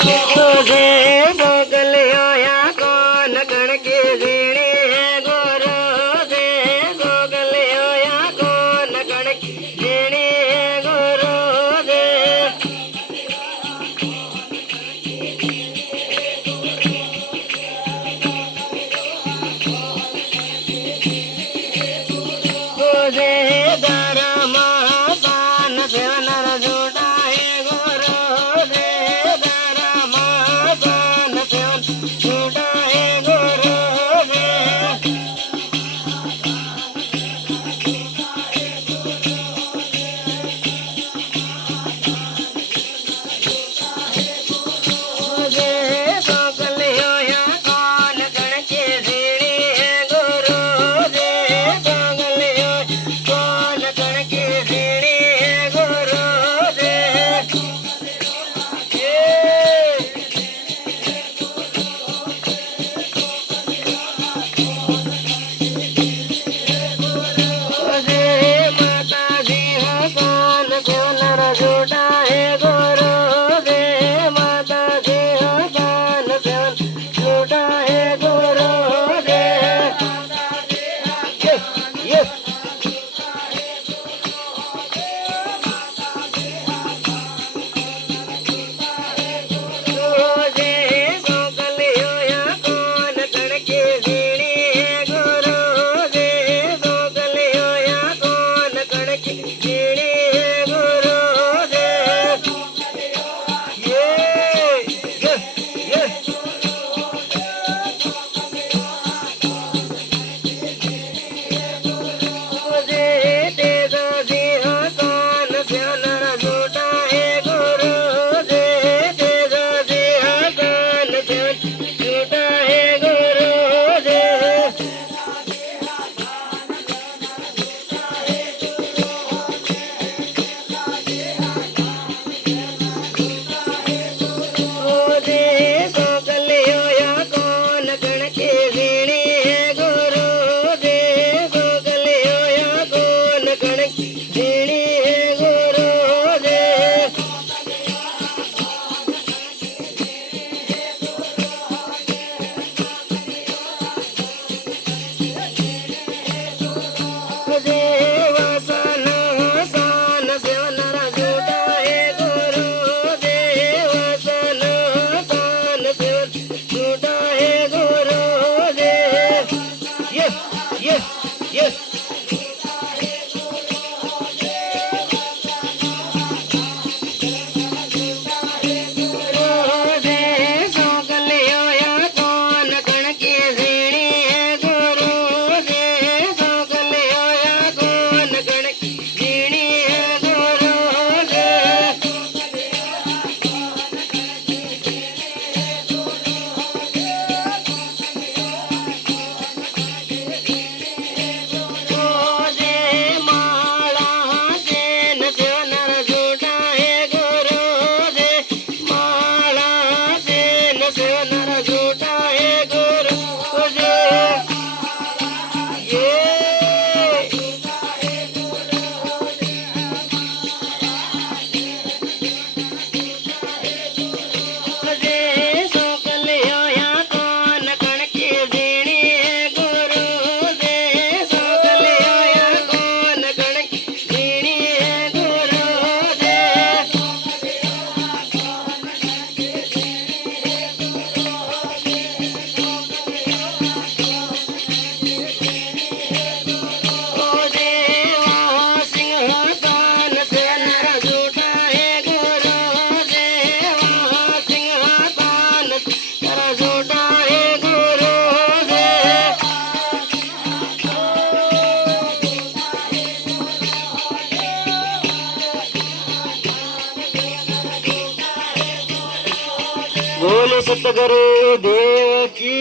तुझे गोगलियो या कौन गण की ऋणी है गुरु दे गोगलियो या कौन गण की ऋणी है गुरु दे तुझे धर्म पान सेवन झूठा है गुरु दे धर्म पान सेवन झूठा है गुरु दे तुझे गोगलियो या कौन गण की ऋणी है गुरु दे गोगलियो कौन गण की ऋणी है गुरु दे तुझे माता जी हो कौन सेवन झूठा है गुरु दे माता जी हो कौन सेवन झूठा है गुरु दे Yes. तुझे गोगलियो या कौन गण की ऋणी है गुरु दे गोगलियो या कौन गण की ऋणी है गुरु दे तुझे तेजा जी हो कौन सेवन झूठा है गुरु दे तेजा जी हो कौन सेवन झूठा है गुरु दे तुझे गोगलियो या कौन गण की ऋणी है गुरु दे गोगलियो या कौन गण की ऋणी है गुरु दे तुझे वसन सान सेवन झूठा है गुरु दे वसन सान सेवन झूठा है गुरु दे Yes. गुरु दे गोगलियो या कौन गण की ऋणी है गुरु दे गोगलियो या कौन गण की ऋणी है गुरु दे तुझे माला सेन सेवन झूठा है गुरु दे माला सेन सेवन झूठा है गुरु तुझे तुझे गोगलियो या कौन गण की ऋणी है गुरु दे गोगलियो या कौन गण की ऋणी है गुरु दे तुझे वो सिंह कौन सेवन झूठा है गुरु दे वो सिंह कौन सेवन झूठा है गुरु दे बोले सतगुरु देव की